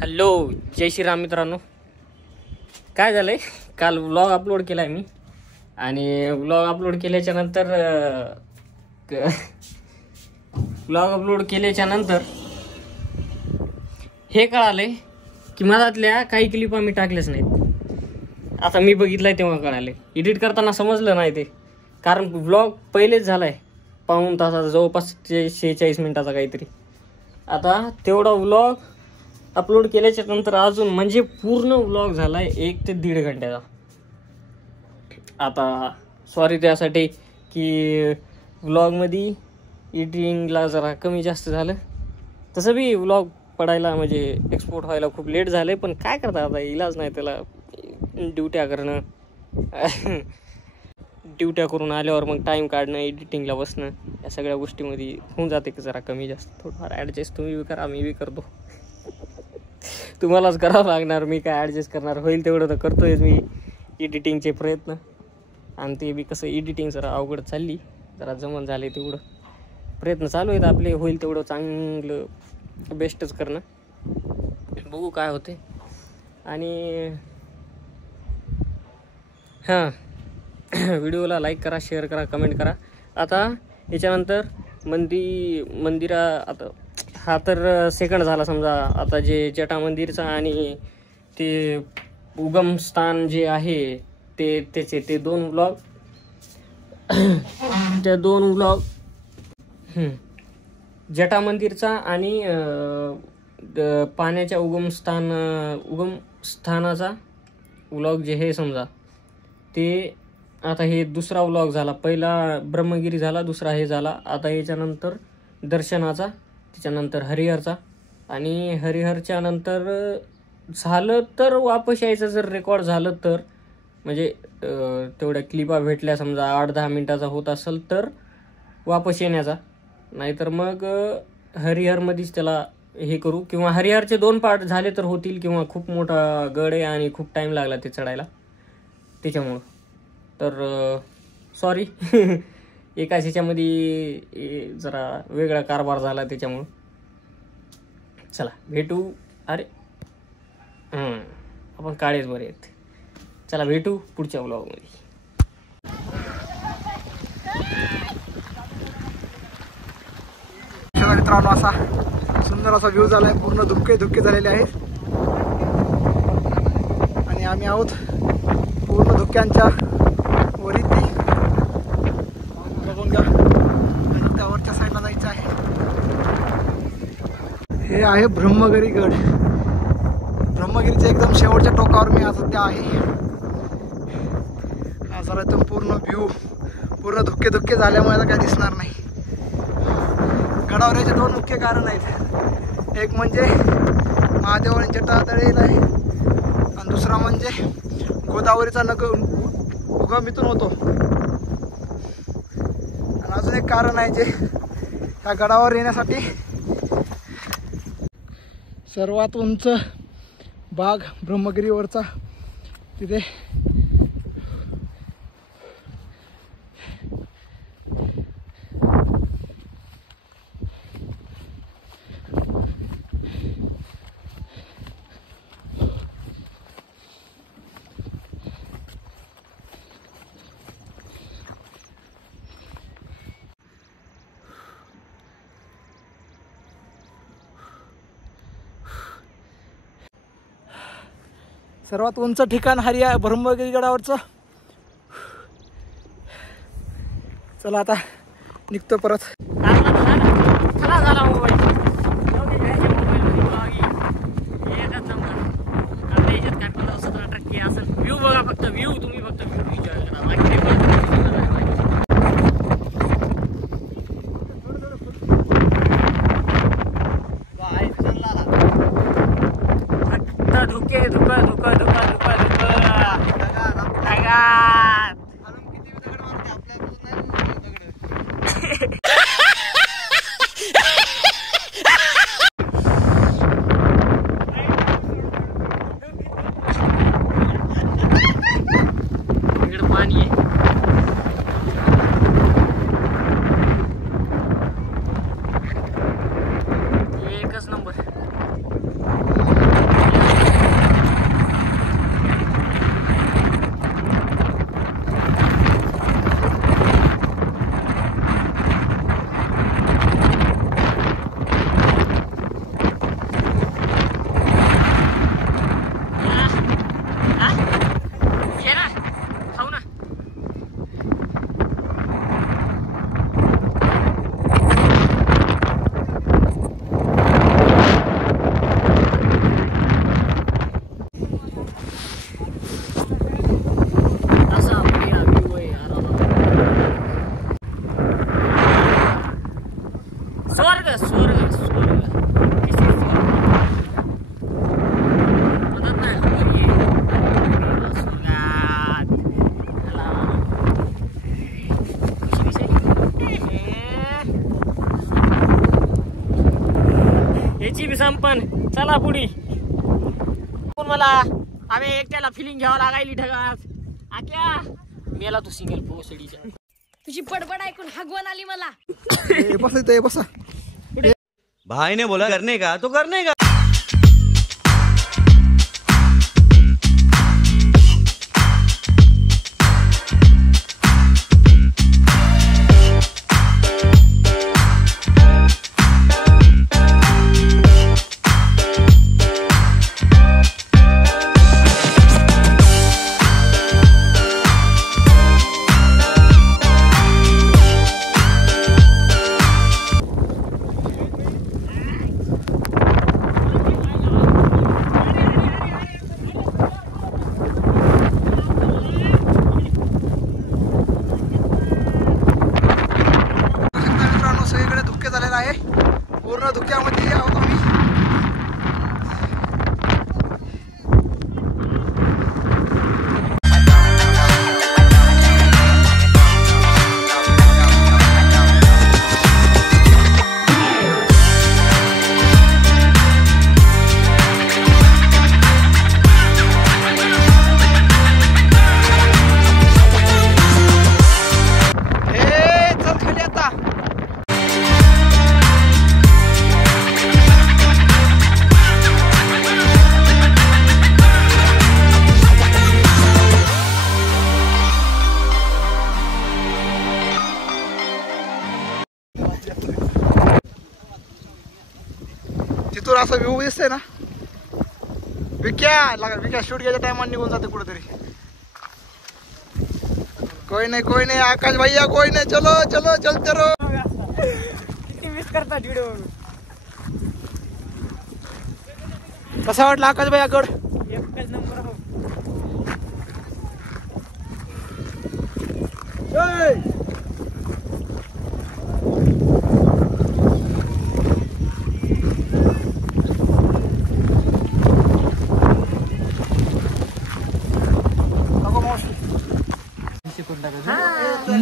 Hello, जय श्रीराम मित्रांनो. काय झालंय, काल व्लॉग अपलोड केलाय मी आणि व्लॉग अपलोड केल्याच्या नंतर हे कळालंय की मधातल्या काही क्लिपा मी टाकल्याच नाहीत. आता मी बघितलंय तेव्हा कळाले, एडिट करताना समजलं नाही ते, कारण व्लॉग पहिलेच झालाय पाऊण तासाचा, जवळपास 46 मिनिटाचा काहीतरी. आता तेवढा व्लॉग अपलोड केल्याच्या नंतर अजून म्हणजे पूर्ण व्लॉग झालाय 1 ते 1.5 घंट्याचा. आता सॉरी त्यासाठी की व्लॉगमध्ये एडिटिंगला जरा कमी जास्त झालं. तसं बी व्लॉग पडायला म्हणजे एक्सपोर्ट व्हायला खूप लेट झालं, पण काय करता आता, इलाज नाही त्याला. ड्युट्या करणं, ड्युट्या करून आल्यावर मग टाईम काढणं, एडिटिंगला बसणं, या सगळ्या गोष्टीमध्ये होऊन जाते की जरा कमी जास्त थोडंफार ॲडजस्ट. तुम्ही बी करा, मी बी करतो. तुम्हालाच करावं लागणार, मी काय ॲडजस्ट करणार. होईल तेवढं तर करतोयच मी एडिटिंगचे प्रयत्न. आणि ते बी कसं एडिटिंग जरा अवघड चालली, जरा जमन झाले तेवढं प्रयत्न चालू आहेत आपले. होईल तेवढं चांगलं बेस्टच करणं, बघू काय होते. आणि हां, व्हिडिओला लाईक करा, शेअर करा, कमेंट करा. आता याच्यानंतर मंदिरा आता हा तर सेकंड झाला समजा. आता जे जटा मंदिरचा आणि ते उगमस्थान जे आहे त्याचे ते 2 व्लॉग त्या 2 व्लॉग जटा मंदिरचा आणि पाण्याच्या उगमस्थानाचा व्लॉग जे हे समजा ते. आता हे दुसरा व्लॉग झाला, पहिला ब्रह्मगिरी झाला, दुसरा हे झाला. आता याच्यानंतर दर्शनाचा, त्याच्यानंतर हरिहरचा, आणि हरिहरच्या नंतर झालं तर वापस यायचं. जर रेकॉर्ड झालं तर म्हणजे तेवढ्या क्लिपा भेटल्या समजा 8-10 मिनटाचा होत असेल तर वापस येण्याचा, नाहीतर मग हरिहरमध्येच त्याला हे करू. किंवा हरिहरचे 2 पार्ट झाले तर होतील, किंवा खूप मोठा गड आहे आणि खूप टाईम लागला ते चढायला, त्याच्यामुळं तर सॉरी. एकाच ह्याच्यामध्ये जरा वेगळा कारभार झाला त्याच्यामुळं. चला भेटू. अरे आपण काळेच बरे आहेत. चला भेटू पुढच्या व्लॉगमध्ये. मित्रांनो, असा सुंदर असा व्ह्यू झालाय, पूर्ण धुके झालेले आहेत आणि आम्ही आहोत पूर्ण धुक्यांच्या वरती. बघून घ्या, त्यावरच्या साईडला जायचं आहे. हे आहे ब्रह्मगिरी गड. ब्रह्मगिरीच्या एकदम शेवटच्या टोकावर मी आज सध्या आहे. हा जरा एकदम पूर्ण व्ह्यू, पूर्ण धुके झाल्यामुळे आता काय दिसणार नाही. गडावर याचे 2 मुख्य कारण आहेत. एक म्हणजे महादेवाने जटा तळेला आहे, आणि दुसरा म्हणजे गोदावरीचा उगम इथून होतो. आणि अजून एक कारण आहे जे ह्या गडावर येण्यासाठी सर्वात उंच भाग ब्रह्मगिरीवरचा, तिथे सर्वात उंच ठिकाण ब्रह्मगिरी गडावरचं. चला आता निघतो परत. व्ह्यू बघा, फक्त व्ह्यू, तुम्ही फक्त व्ह्यू एन्जॉय करा. एकच नंबर. स्वर्ग स्वर्ग किती म्हणतात ना स्वर्गात याची बी संपन चला पुढे मला आम्ही एकट्याला फिलिंग घ्यावं लागायली ढगात आक्या मेला तू सिंगल पोसडीच्या तुझी बडबड ऐकून हगवण आली मला बसा भाई ने बोला करने का तो करने का पूर्ण धुक्यामध्ये आहोत आम्ही. तिथून असं व्ह्यू दिसतंय ना. विक्या शूट घ्यायच्या टायमाला निघून जाते कुठेतरी. कोई नाही आकाश भैया कोई नाही. चलो चलो चलते रहो. किती मिस करतात व्हिडिओ. कसा वाटला आकाश भैया गड. एकच नंबर हो.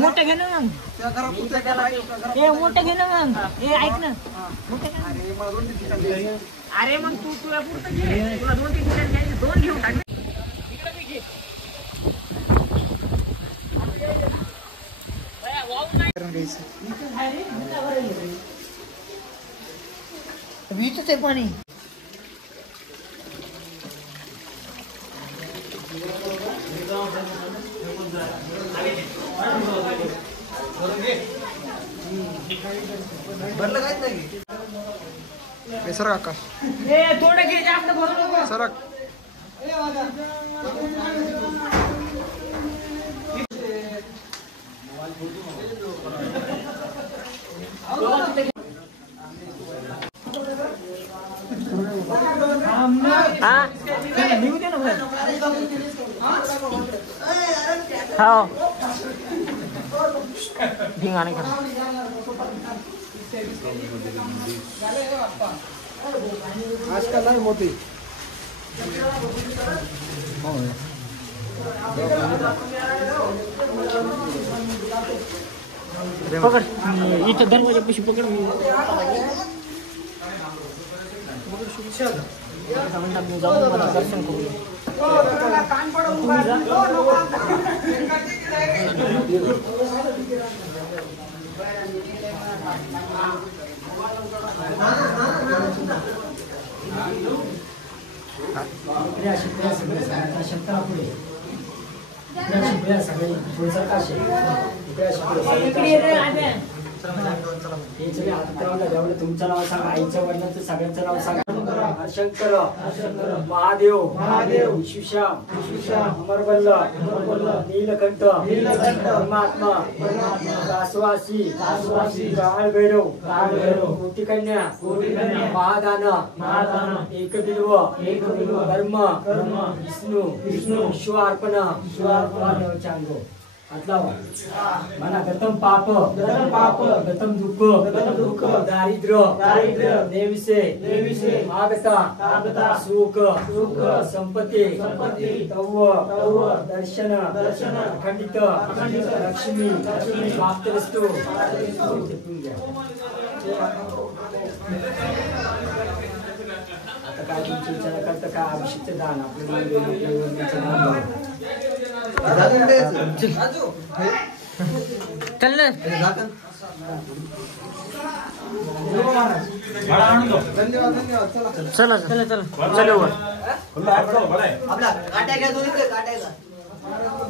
मोठे घे ना मग. मोठे घे ना मग. ऐक ना मोठे अरे मग तू तुला पुरतं घे. तुला 2-3 ठिकाणी घ्यायचे 2 घेऊन टाक. वीच आहे पाणी. भरलं काहीच नाही. सरक आकाश. थोडं घे जास्त भरू नको. सरक. निघू दे ना बाहेर. हो धिंगाणे करा. आजकाल नाही मोठी. पकड इथं दरवाजापाशी पकड. मी जाऊन मला दर्शन करू. तुमचं नाव सांगा. आईच्या वडिलांचं सगळ्यांचं नाव सांगा. शंकर महादेव शिवश्याम अमरबल्ल नीलकंठ परमात्मा कासवासी काळभैरव कोटिकन्या महादान एकबिल्व कर्म विष्णू विश्वार्पण चांगो. हात लावा. म्हणा गतम पाप गतम दुःख दारिद्र्य नेविसे आगता सुख संपत्ती तव दर्शन अखंडित लक्ष्मी प्राप्तवस्तू. आता काय तुमची विचार करता का अभिषेकचं दान चल ना. चला चला चला चल वर.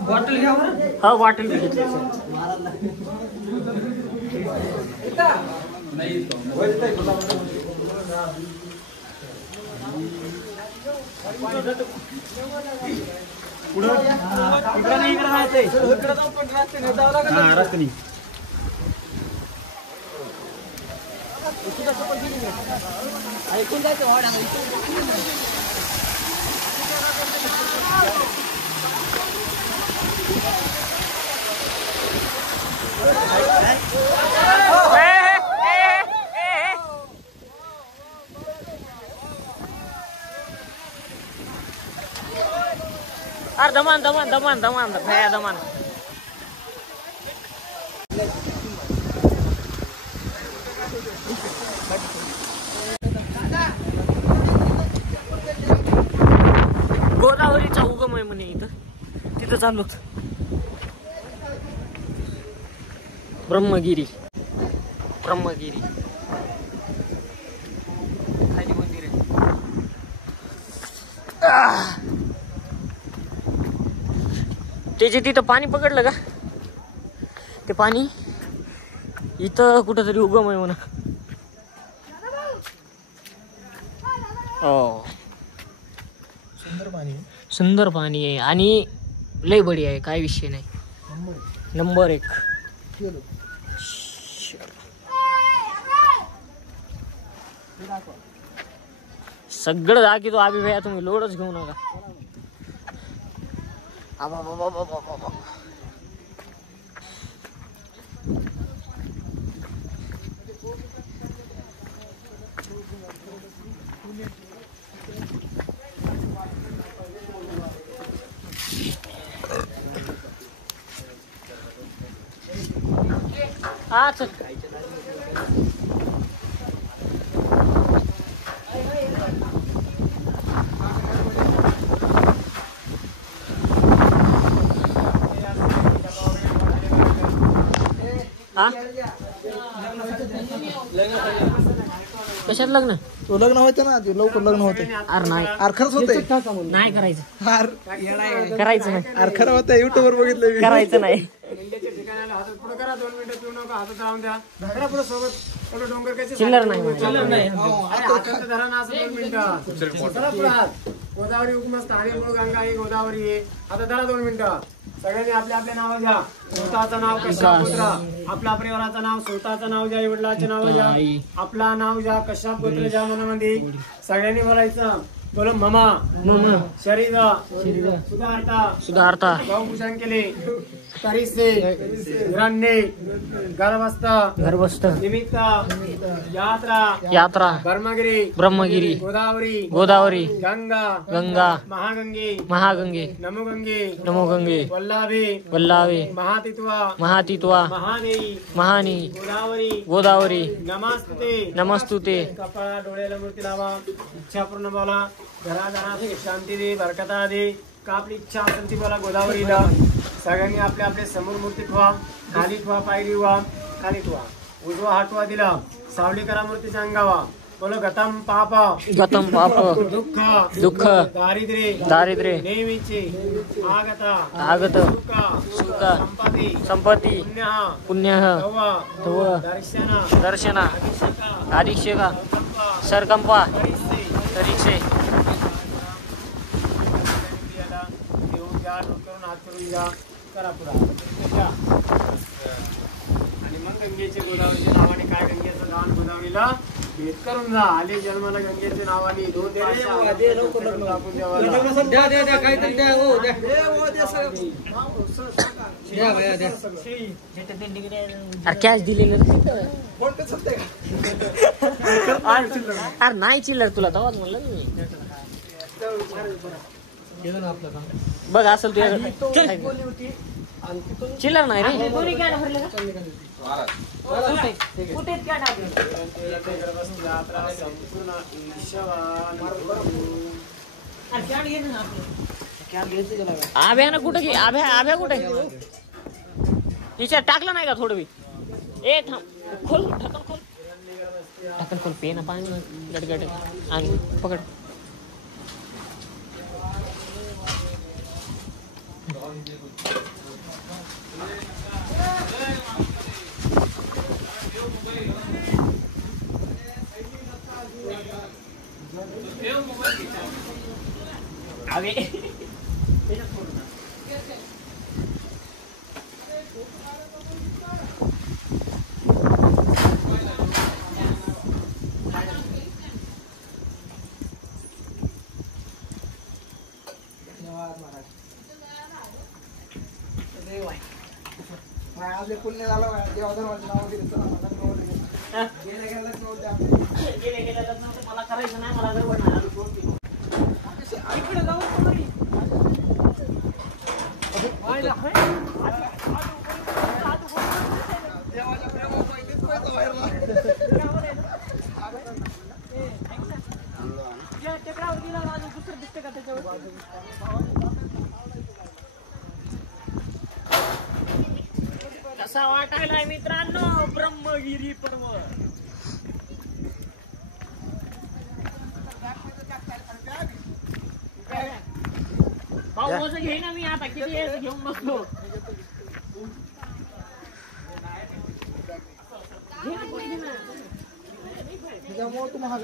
बॉटल घ्या बरं. हा बॉटल घेतली. ऐकून जायचं वाडा. अरे दमान भया दमान. गोदावरीचा उगम आहे म्हणे इथं. तिथं चाललो ब्रह्मगिरी खाली मंदिर आहे. त्याचे तिथं पाणी पकडलं का? ते पाणी इथं कुठंतरी उगम आहे म्हणा. हो सुंदर पाणी आहे आणि लय बढी आहे. काय विषय नाही. नंबर 1. सगळं दाखवतो आभी भैया. तुम्ही लोडच घेऊ नका. हा चल. कशात लग्न? तो लग्न होतं ना. ते लवकर लग्न होते. अरे नाही. अरे खरंच होतंय. नाही करायचं. करायचं नाही. अरे खरं होतं. युट्यूब वर बघितलं मी. करायचं नाही. चिल्लर नाही. गोदावरी उगमस्त आणि मूळ गंगा ही गोदावरी आहे. आता जरा 2 मिनिटं सगळ्यांनी आपल्या आपल्या नाव घ्या. स्वतःचं नाव कश्यप पुत्र. आपल्या परिवाराचं नाव स्वतःचं नाव घ्या. वडिलांचे नाव घ्या. आपला नाव घ्या. कश्यप पुत्र ज्या मनामध्ये सगळ्यांनी बोलायचं. बोलो ममा शरीर सुधारता गौपूजन केले. तरीसे गर्भस्थ निमित्त यात्रा ब्रह्मगिरी गोदावरी गंगा महागंगे नमोगंगे वल्लावे महातित्वा महानी गोदावरी नमस्तुते. कपाळा डोळ्याला मूर्ती लावा. इच्छा पूर्ण बोला. घराघरात शांती दे बरकता दे. का आपली इच्छा असेल ती बोला गोदावरीला. सगळ्यांनी आपल्या आपल्या समोर मूर्ती ठेवा. खाली ठेवा. पायरी व्हा. खाली ठेवा. उजवा हातवा दिला. सावली करा मूर्तीच्या अंगावा. बोलो गतम पाप दुःख दारिद्र्य नेहमीचे आगत सुख संपत्ती पुण्य तव दर्शन अधीक्षका सरकंपा तरीक्षे. करा पुरा. आणि मग गंगेचे गोदावरीच्या नावाने काय गंगेचं दान गोदावरीला भेट करून जा. आले जन्माला गंगेच्या नावाने 2 द्या. अरे कॅश दिलेलं फोन पे चालतंय का? अरे नाही चिल्लर तुला तवाच म्हणलं ना मी. बघ असेल तुझ्याकडे चिल्लर नाही रे. आभ्या ना कुठं की आभ्या कुठे तिच्यात टाकलं नाही का थोडं बी. ए थांब खोल ढक्कन खोल पे ना पाणी गडगड आणि पकड. आवे आपले पुण्य झालं देवाचं नाव दिलं मला करायचं नाही मला गडबड नाही. कसा वाटायलाय मित्रांनो ब्रह्मगिरी पर्वत. पाऊस घे ना मी आता किती वेळ घेऊन बसलो. त्याच्यामुळे तू महाग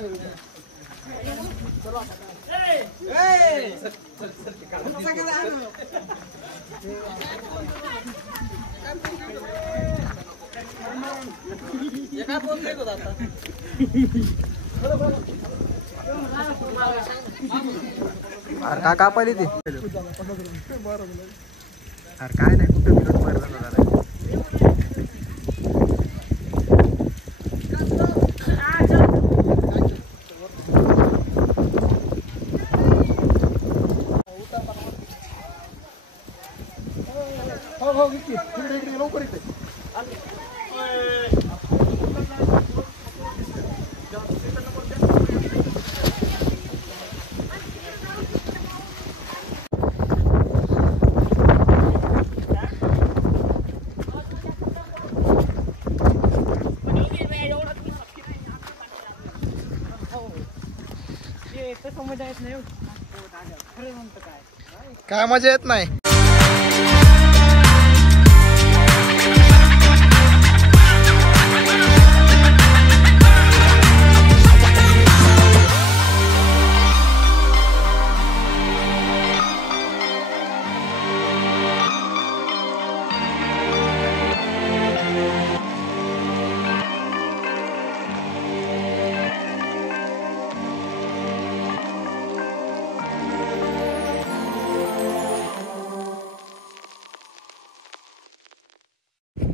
अरे का पाहिली ती अरे काय नाही कुठं बिलट मारला झाला. हो लवकर येते. काय मजा येत नाही.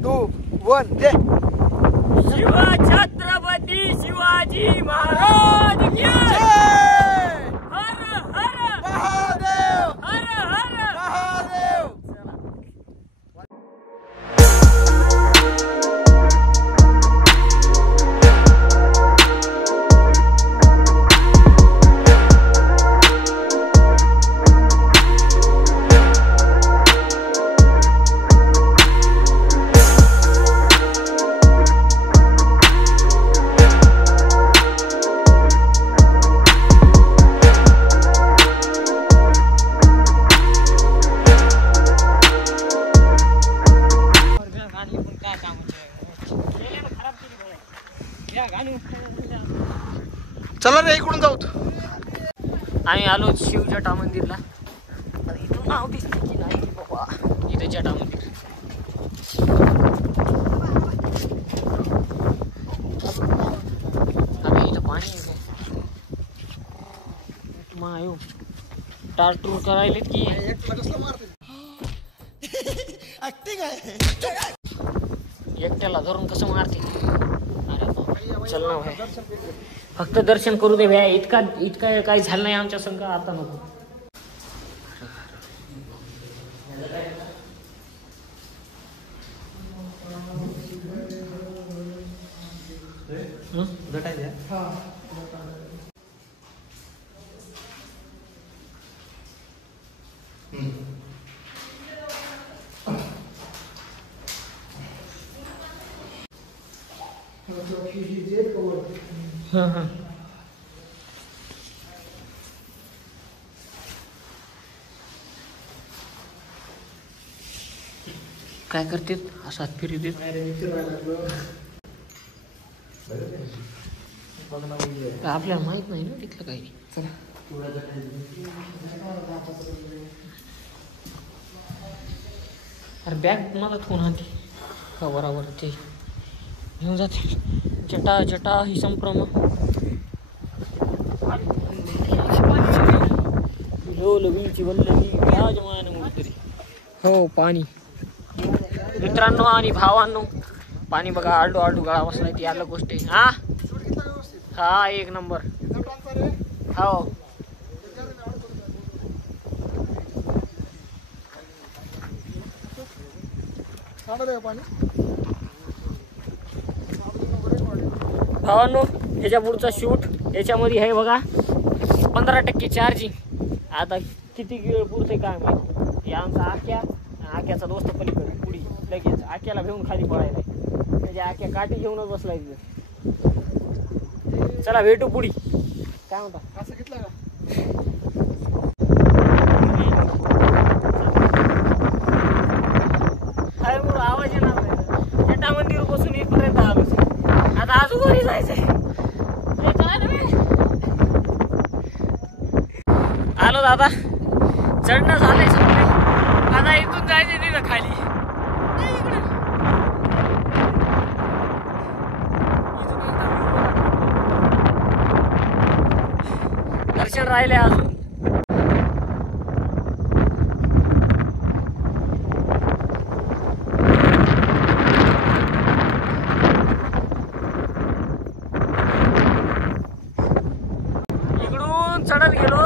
टू वन दे. शिवा छत्रपती शिवाजी महाराज की जय. हर हर महादेव हर हर महादेव. चला रे इकडून जाऊ. आम्ही आलो शिव जटा मंदिरला. इथं नाव दिसते की नाही बाबा. इथं जटा मंदिर. आम्ही इथं पाणी मायो टारटूर करायलेत की. एक लगेच मारते. एकट्याला धरून कसं मारते. अरे बाप, चल ना भाई, फक्त दर्शन करू दे भ्या. इतका काही झालं नाही आमच्या संघ, आता नको. काय करते असा फिरी देत. आपल्याला माहित नाही ना तिथलं काही. अरे बॅग मला ठेवून आणते का बरोबर ते घेऊन जाते. जटा जटा ही संभ्रम लवीची वल्लवी विराजमान मूर्ती. हो पाणी मित्रांनो आणि भावांनो, पाणी बघा आडू आडू गळा बसलाय. ती आलं गोष्ट आहे. हा एक नंबर. हो भावांनो, ह्याच्या पुढचा शूट याच्यामध्ये आहे बघा. 15% चार्जिंग. आता किती वेळ पुरते काय माहिती. आमचा आक्याचा दोस्त पलीकडे पुढी लगेच आक्याला घेऊन खाली पळायला. त्याच्या आक्या काठी घेऊनच बसलाय तिथं. चला भेटू पुढी. काय म्हणता असं घेतलं का? आवाज येणार नाही. जटा मंदिर पासून इथपर्यंत आलो. आता आजूबाजू जायचंय. आलो दादा, चढणं झालंय सगळे. आता इथून जायचंय तिथं खाली. दर्शन राहिले अजून. इकडून चढत गेलो.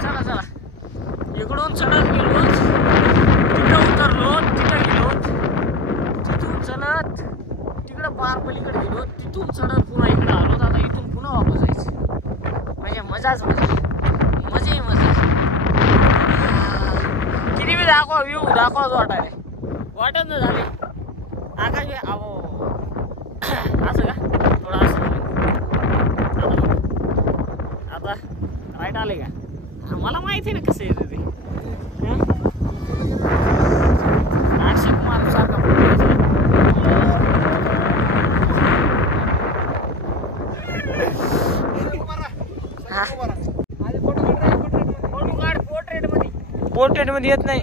चला चला, इकडून चढत गेलो. तिथं उतरलो, तिथं गेलो. तिथून चढत तिकडं पार पलीकडे गेलो. तिथून चढत पुन्हा इकडे आलो. आता इथून पुन्हा वापस जायचं. म्हणजे मजाच मजा, मजा मजा. किती बी दाखवा व्ह्यू दाखवाच वाटायला वाटत न झाले. आकाश अहो असं का थोडं असं. आता राईट आले का? मला माहिती आहे ना कसं येतं ते. अक्षय कुमार सारखा फोटो काढ. पोर्ट्रेट मध्ये येत नाही.